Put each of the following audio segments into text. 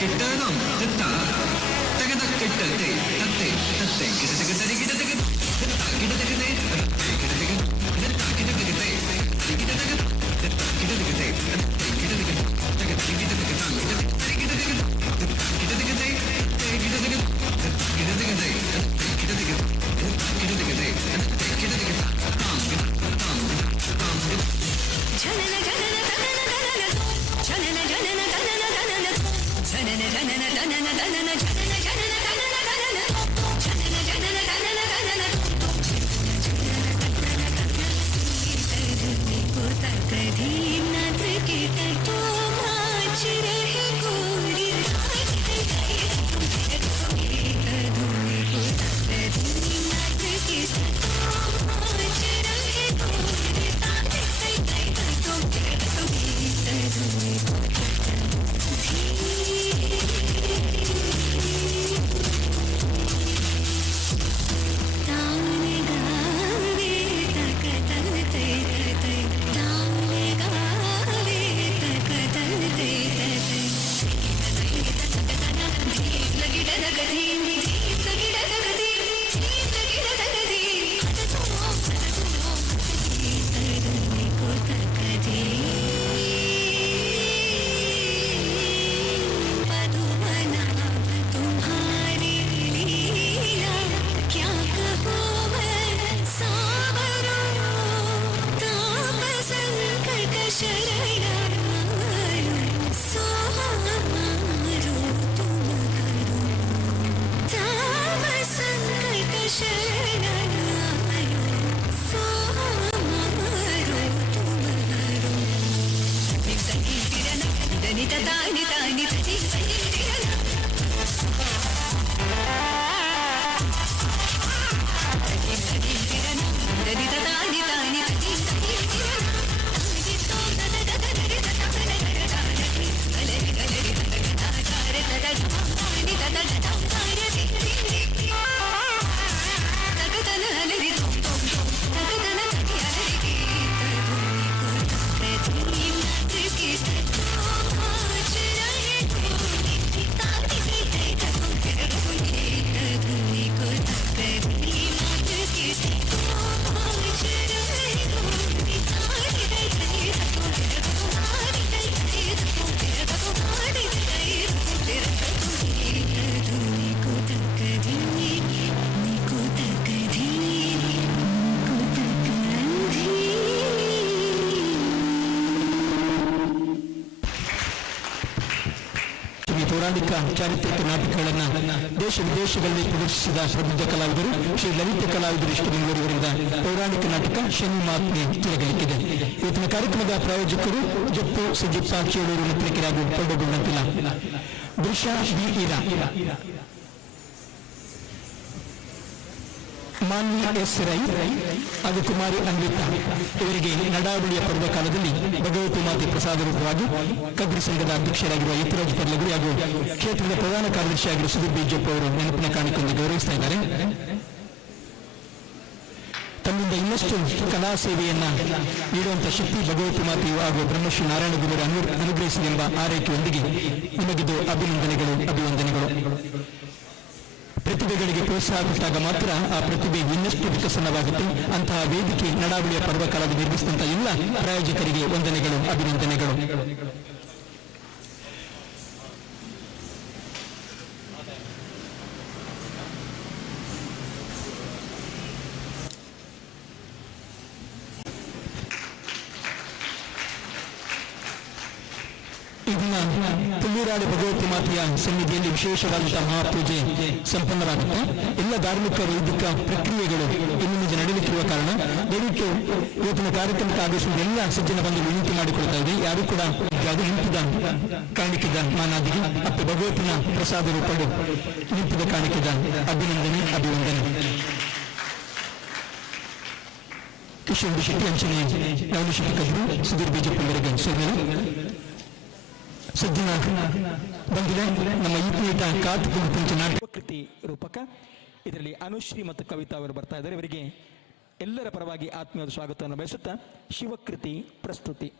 けたろ、出た。だけだけだって、だって、だって、Ready? ದೇಶ ವಿದೇಶಗಳಲ್ಲಿ ಪ್ರದರ್ಶಿಸಿದ ಪ್ರಬುದ್ಧ ಕಲಾವಿದರು ಶ್ರೀ ಲಲಿತ ಕಲಾವಿದರು ಇಷ್ಟು ಬೆಂಗಳೂರಿವರಿಂದ ಪೌರಾಣಿಕ ನಾಟಕ ಶನಿ ಮಾತ್ಮೆ ತಿರುಗಲಿಕ್ಕಿದೆ ಇವತ್ತಿನ ಕಾರ್ಯಕ್ರಮದ ಪ್ರಾಯೋಜಕರು ಜಪ್ಪು ಸುಜಿಪ್ಪ ಚೇಳೂರು ಮತ್ರಿಕೆರೆ ಹಾಗೂ ಪಡ್ಡಗುಂಡಂತಿಲ ದೃಶ್ಯ ಬಿ ಇರಾ ಮಾನ್ವಿ ಎಸ್ ರೈ ಕುಮಾರಿ ಅನ್ವಿತಾ ಇವರಿಗೆ ನಡಾವಳಿಯ ಪರ್ವ ಕಾಲದಲ್ಲಿ ಭಗವತಿ ಮಾತೆ ಪ್ರಸಾದ ರೂಪವಾಗಿ ಕದ್ರಿ ಸಂಘದ ಅಧ್ಯಕ್ಷರಾಗಿರುವ ಯತಿರಾಜ್ ಪರ್ಲಗುರಿ ಹಾಗೂ ಕ್ಷೇತ್ರದ ಪ್ರಧಾನ ಕಾರ್ಯದರ್ಶಿಯಾಗಿರುವ ಸುಧೀರ್ ಬಿಜೆಪಿ ಅವರು ನೆನಪಿನ ಕಾಣಿಕೆಯನ್ನು ಗೌರವಿಸ್ತಾ ಇದ್ದಾರೆ. ತಮ್ಮಿಂದ ಇನ್ನಷ್ಟು ಕಲಾ ಸೇವೆಯನ್ನ ನೀಡುವಂತ ಶಕ್ತಿ ಭಗವತಿ ಮಾತೆಯು ಹಾಗೂ ಬ್ರಹ್ಮಶ್ರೀ ನಾರಾಯಣ ಗುರುವರು ಅನು ಅನುಗ್ರಹಿಸಿದೆಂಬ ಆರೈಕೆಯೊಂದಿಗೆ ನಿಮಗಿದು ಅಭಿನಂದನೆಗಳು, ಅಭಿವಂದನೆಗಳು. ಪ್ರತಿಭೆಗಳಿಗೆ ಪ್ರೋತ್ಸಾಹ ಕೊಟ್ಟಾಗ ಮಾತ್ರ ಆ ಪ್ರತಿಭೆ ಇನ್ನಷ್ಟು ವಿಕಸನವಾಗುತ್ತೆ. ಅಂತಹ ವೇದಿಕೆ ನಡಾವಳಿಯ ಪರ್ವಕಾಲದ ನಿರ್ಮಿಸಿದಂತಹ ಎಲ್ಲ ಪ್ರಾಯೋಜಕರಿಗೆ ವಂದನೆಗಳು, ಅಭಿನಂದನೆಗಳು ಈ ದಿನ ತುಳ್ಳೂರಾಡಿ ಭಗವತಿ ಮಾತೆಯ ಸನ್ನಿಧಿಯಲ್ಲಿ ವಿಶೇಷವಾದಂತಹ ಮಹಾಪೂಜೆ ಸಂಪನ್ನವಾಗುತ್ತೆ ಎಲ್ಲ ಧಾರ್ಮಿಕ ವೈದಿಕ ಪ್ರಕ್ರಿಯೆಗಳು ಇನ್ನು ಮುಂದೆ ನಡೆಯಲಿಕ್ಕಿರುವ ಕಾರಣ ದಯವಿಟ್ಟು ಇವತ್ತಿನ ಕಾರ್ಯಕ್ರಮಕ್ಕೆ ಆಗಮಿಸಿದ ಎಲ್ಲ ಸಜ್ಜನ ಬಂದು ವಿನಂತಿ ಮಾಡಿಕೊಳ್ತಾ ಇದೆ ಯಾರು ಕೂಡ ಅದು ನಿಂತಿದ ಕಾಣಿಕೆದ ಮಾನಾದಿಗೆ ಮತ್ತು ಭಗವತಿನ ಪ್ರಸಾದ ರೂಪಡು ನಿಂತಿದ ಕಾಣಿಕೆದ ಅಭಿನಂದನೆ, ಅಭಿವಂದನೆ. ಕಿಶೋರ್ ಶೆಟ್ಟಿ ಅಂಚನೆ ನವನಿ ಶೆಟ್ಟಿ ಕದ್ರು ಸುಧೀರ್ ಬಿಜೆಪಿ ಸೇರಿದರು ಸಜ್ಜನ ಬಂದಿದೆ ನಮ್ಮ ರೂಪಕ. ಇದರಲ್ಲಿ ಅನುಶ್ರೀ ಮತ್ತು ಕವಿತಾ ಅವರು ಬರ್ತಾ ಇದ್ದಾರೆ. ಇವರಿಗೆ ಎಲ್ಲರ ಪರವಾಗಿ ಆತ್ಮೀಯ ಸ್ವಾಗತವನ್ನು ಬಯಸುತ್ತಾ ಶಿವಕೃತಿ ಪ್ರಸ್ತುತಿ.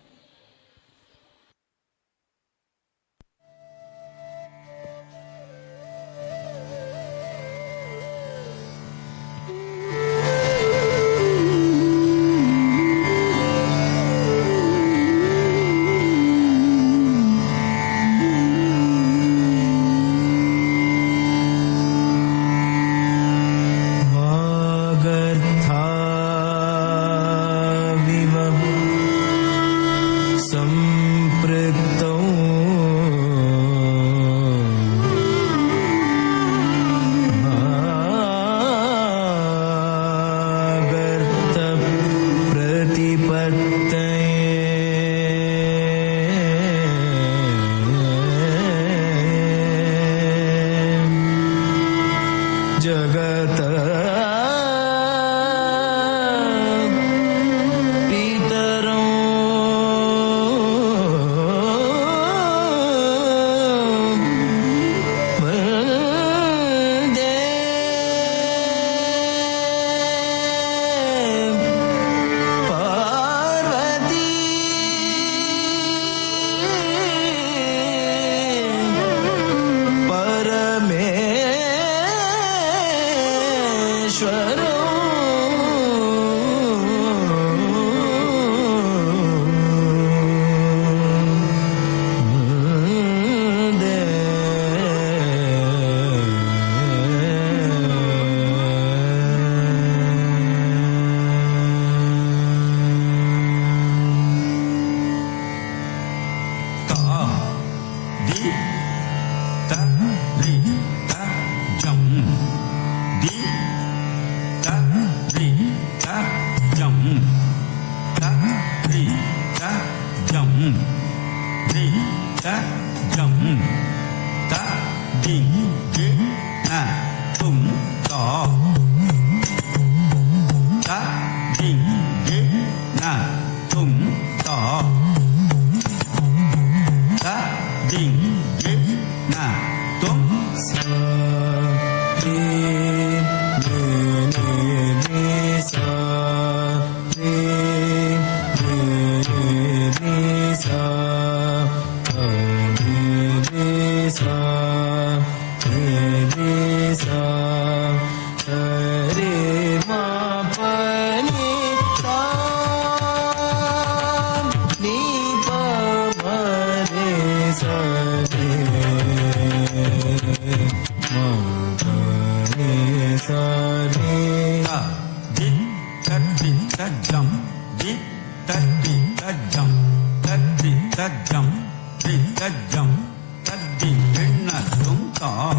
தஜ்ஜம். தி தத்தி தஜ்ஜம். தத்தி தஜ்ஜம். தி தஜ்ஜம். தத்தி கிண்ணத்தும் தா.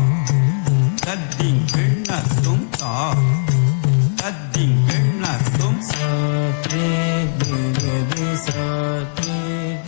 தத்தி கிண்ணத்தும் தா. தத்தி கிண்ணத்தும் சத்ரி தேவி சத்ரி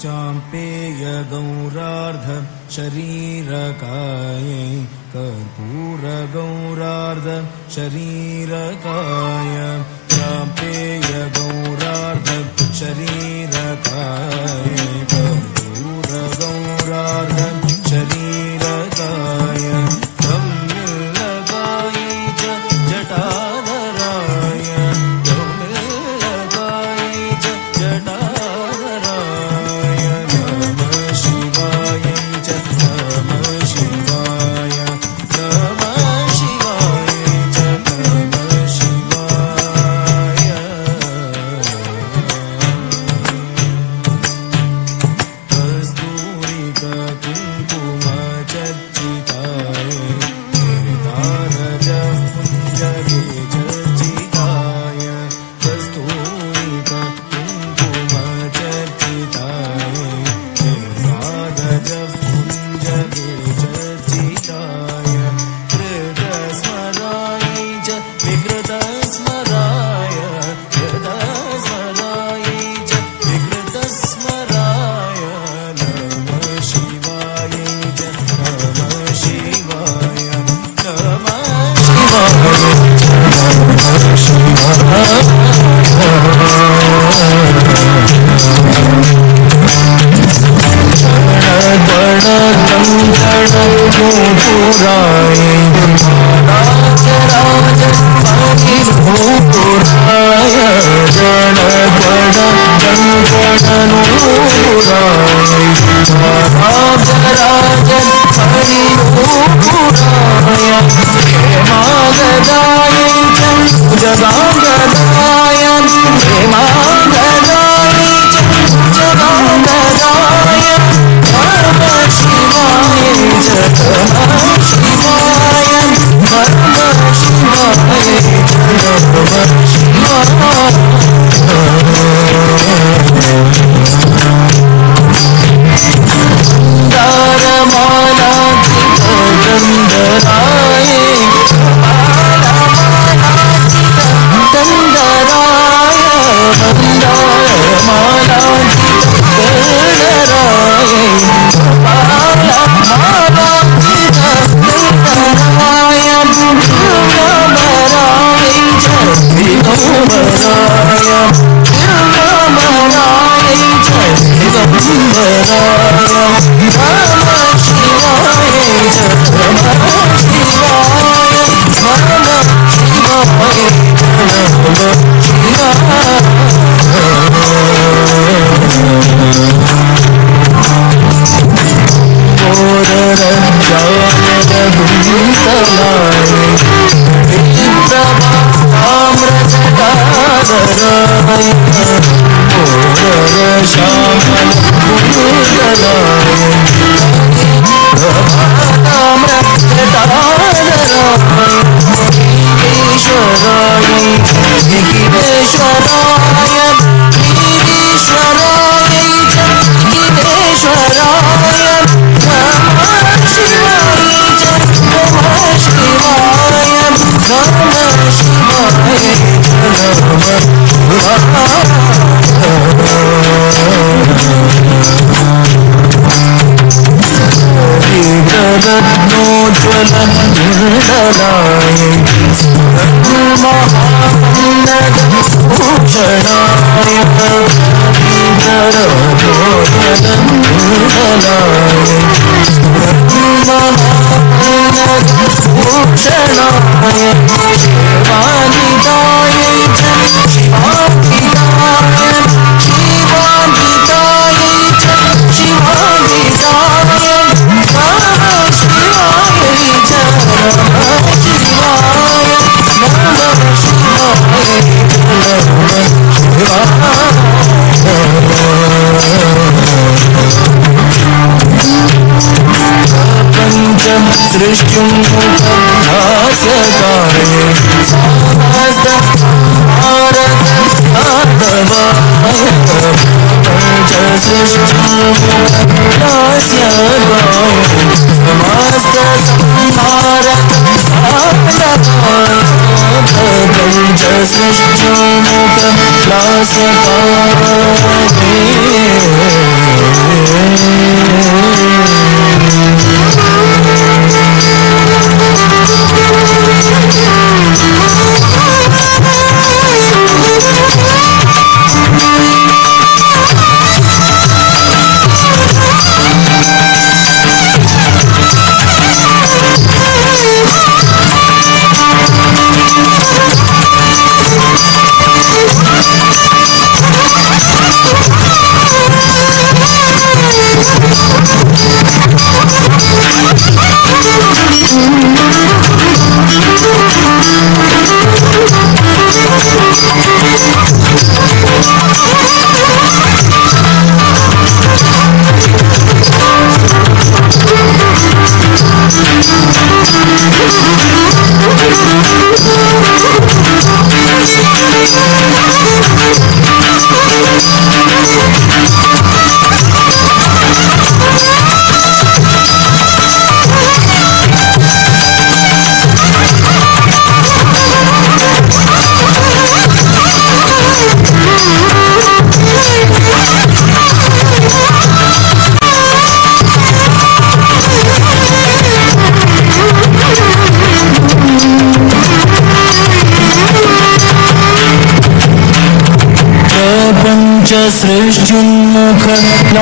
चाम्पेय गौरार्ध शरीरकाय कपूर शरीरकाय चाम्पेय गौरार्ध शरीर Oh, ജ്വലനായ മഹാഭൂഷണായ മഹാഭൂഷണായ വാനിതായ Seremos que eu nunca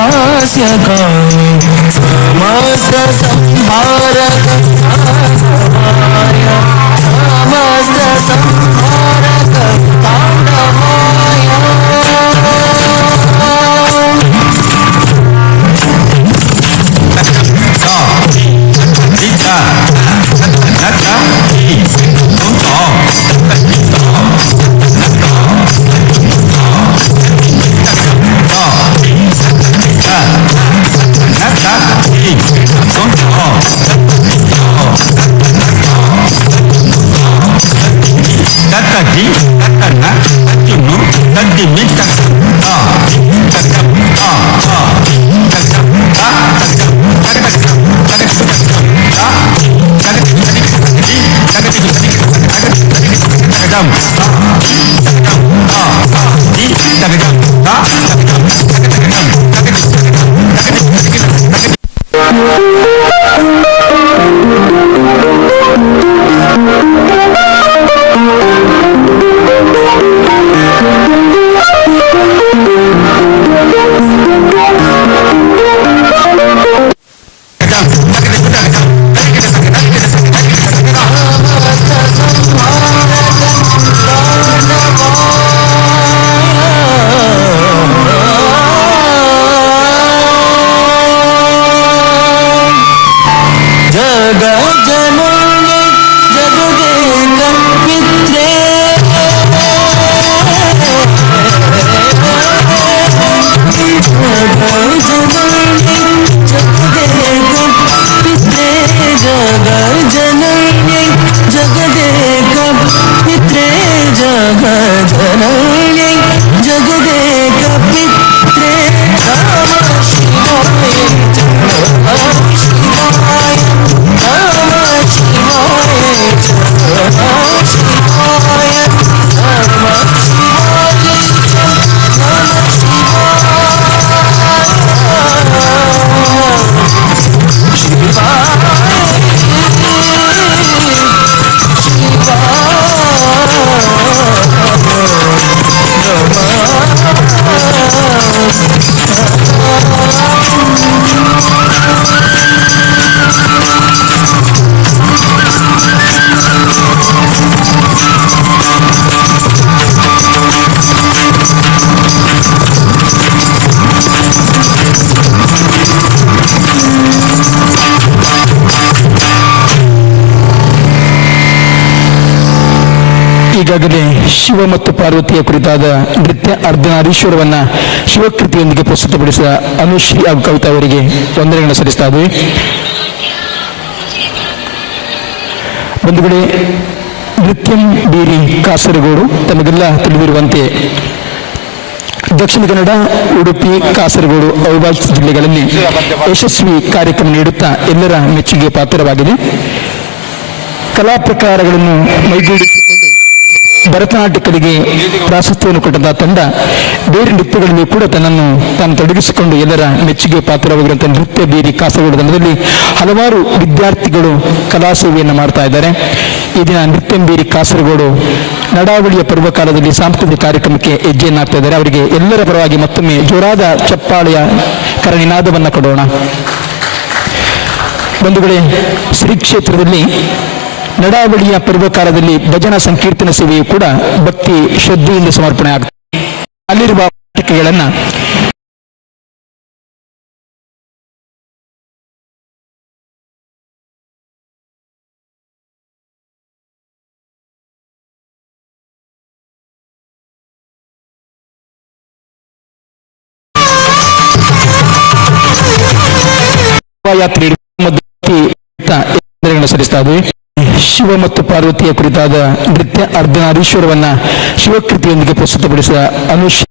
नास्यकामि समस्त संहारक ಈಗಾಗಲೇ ಶಿವ ಮತ್ತು ಪಾರ್ವತಿಯ ಕುರಿತಾದ ನೃತ್ಯ ಅರ್ಧನಾರೀಶ್ವರವನ್ನ ಶಿವಕೃತಿಯೊಂದಿಗೆ ಪ್ರಸ್ತುತಪಡಿಸಿದ ಅನುಶ್ರೀ ಹಾಗೂ ಕವಿತಾ ಅವರಿಗೆ ವಂದನೆಗಳನ್ನು ಸಲ್ಲಿಸ್ತಾ ಇದ್ದೀವಿ ಬಂಧುಗಳೇ ನೃತ್ಯಂ ಬೀರಿ ಕಾಸರಗೋಡು, ತಮಗೆಲ್ಲ ತಿಳಿದಿರುವಂತೆ ದಕ್ಷಿಣ ಕನ್ನಡ, ಉಡುಪಿ, ಕಾಸರಗೋಡು, ಅವಿಭಾಜ್ಯ ಜಿಲ್ಲೆಗಳಲ್ಲಿ ಯಶಸ್ವಿ ಕಾರ್ಯಕ್ರಮ ನೀಡುತ್ತಾ ಎಲ್ಲರ ಮೆಚ್ಚುಗೆ ಪಾತ್ರವಾಗಿದೆ. ಕಲಾ ಪ್ರಕಾರಗಳನ್ನು ಮೈಗೂಡಿಸಿಕೊಂಡು ಭರತನಾಟ್ಯ ದಾಸತ್ವವನ್ನು ಪ್ರಾಶಸ್ತ್ಯವನ್ನು ಕೊಟ್ಟಂತಹ ತಂಡ ಬೇರೆ ನೃತ್ಯಗಳಲ್ಲಿ ಕೂಡ ತನ್ನನ್ನು ತಾನು ತೊಡಗಿಸಿಕೊಂಡು ಎಲ್ಲರ ಮೆಚ್ಚುಗೆ ಪಾತ್ರವಾಗಿರುವಂತಹ ನೃತ್ಯ ಬೀರಿ ಕಾಸರಗೋಡು ತಂಡದಲ್ಲಿ ಹಲವಾರು ವಿದ್ಯಾರ್ಥಿಗಳು ಕಲಾ ಸೇವೆಯನ್ನು ಮಾಡ್ತಾ ಇದ್ದಾರೆ. ಈ ದಿನ ನೃತ್ಯ ಬೀರಿ ಕಾಸರಗೋಡು ನಡಾವಳಿಯ ಪರ್ವಕಾಲದಲ್ಲಿ ಸಾಂಸ್ಕೃತಿಕ ಕಾರ್ಯಕ್ರಮಕ್ಕೆ ಹೆಜ್ಜೆಯನ್ನು ಹಾಕ್ತಾ ಇದ್ದಾರೆ. ಅವರಿಗೆ ಎಲ್ಲರ ಪರವಾಗಿ ಮತ್ತೊಮ್ಮೆ ಜೋರಾದ ಚಪ್ಪಾಳೆಯ ಕರಣಿನಾದವನ್ನು ಕೊಡೋಣ. ಬಂಧುಗಳೇ ಶ್ರೀ ಕ್ಷೇತ್ರದಲ್ಲಿ ನಡಾವಳಿಯ ಪರ್ವಕಾಲದಲ್ಲಿ ಭಜನಾ ಸಂಕೀರ್ತನ ಸೇವೆಯು ಕೂಡ ಭಕ್ತಿ ಶ್ರದ್ಧೆಯಿಂದ ಸಮರ್ಪಣೆ ಆಗುತ್ತದೆ ಅಲ್ಲಿರುವ ನಾಟಕಗಳನ್ನ ಯಾತ್ರೆ ಸಲ್ಲಿಸ್ತಾ ಇದ್ದೀವಿ ಶಿವ ಮತ್ತು ಪಾರ್ವತಿಯ ಕುರಿತಾದ ನೃತ್ಯ ಅರ್ಧನಾರೀಶ್ವರವನ್ನ ಶಿವಕೃತಿಯೊಂದಿಗೆ ಪ್ರಸ್ತುತಪಡಿಸಿದ ಅನುಶ್ರೀ